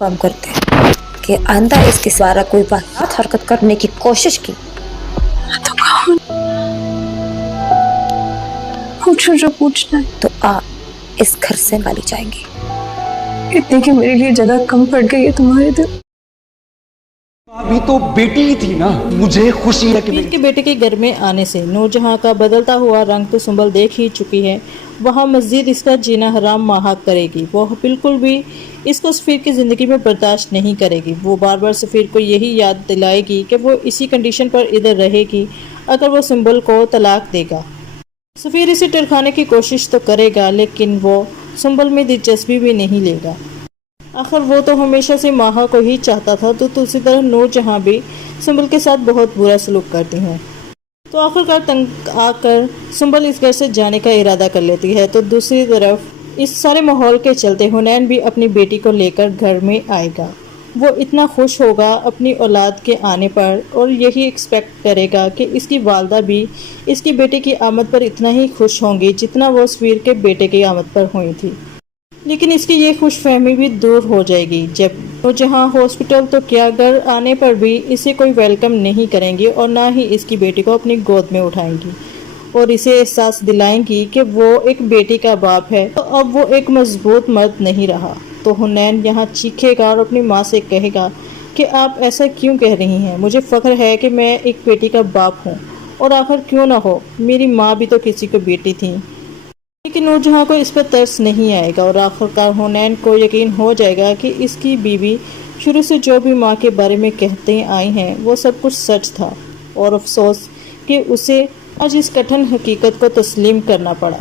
काम करते हैं कि आंदा इसके द्वारा कोई वाहियात हरकत करने की कोशिश की तो कौन? पूछो जो पूछना है। तो आप इस घर से माली जाएंगी। इतने की मेरे लिए जगह कम पड़ गई है तुम्हारे दिल। अभी तो बेटी ही थी ना, मुझे खुशी है कि पीर के बेटे के घर में आने से नूरजहां का बदलता हुआ रंग तो सुंबल देख ही चुकी है। वहाँ मस्जिद इसका जीना हराम महक करेगी। वो बिल्कुल भी इसको सफ़ीर की ज़िंदगी में बर्दाश्त नहीं करेगी। वो बार बार सफ़ीर को यही याद दिलाएगी कि वो इसी कंडीशन पर इधर रहेगी अगर वो सुंबल को तलाक देगा। सफ़ीर इसे टरखाने की कोशिश तो करेगा, लेकिन वो सुंबल में दिलचस्पी भी नहीं लेगा। आखिर वो तो हमेशा से माहा को ही चाहता था, तो दूसरी तरफ नूरजहां भी सुंबल के साथ बहुत बुरा सलूक करती हैं। तो आखिरकार तंग आकर सुंबल इस घर से जाने का इरादा कर लेती है। तो दूसरी तरफ इस सारे माहौल के चलते हुनैन भी अपनी बेटी को लेकर घर में आएगा। वो इतना खुश होगा अपनी औलाद के आने पर और यही एक्सपेक्ट करेगा कि इसकी वालदा भी इसकी बेटे की आमद पर इतना ही खुश होंगी जितना वो सफ़ीर के बेटे की आमद पर हुई थी। लेकिन इसकी ये खुशफहमी भी दूर हो जाएगी जब वो जहाँ हॉस्पिटल तो क्या, घर आने पर भी इसे कोई वेलकम नहीं करेंगी और ना ही इसकी बेटी को अपनी गोद में उठाएंगी और इसे एहसास दिलाएंगी कि वो एक बेटी का बाप है। तो अब वो एक मजबूत मर्द नहीं रहा। तो हुनैन यहाँ चीखेगा और अपनी माँ से कहेगा कि आप ऐसा क्यों कह रही हैं, मुझे फ़ख्र है कि मैं एक बेटी का बाप हूँ और आखिर क्यों ना हो, मेरी माँ भी तो किसी को बेटी थी। लेकिन नूरजहां को इस पर तरस नहीं आएगा और आखिरकार हुनैन को यकीन हो जाएगा कि इसकी बीवी शुरू से जो भी माँ के बारे में कहते आई हैं वो सब कुछ सच था और अफसोस कि उसे आज इस कठिन हकीकत को तस्लीम करना पड़ा।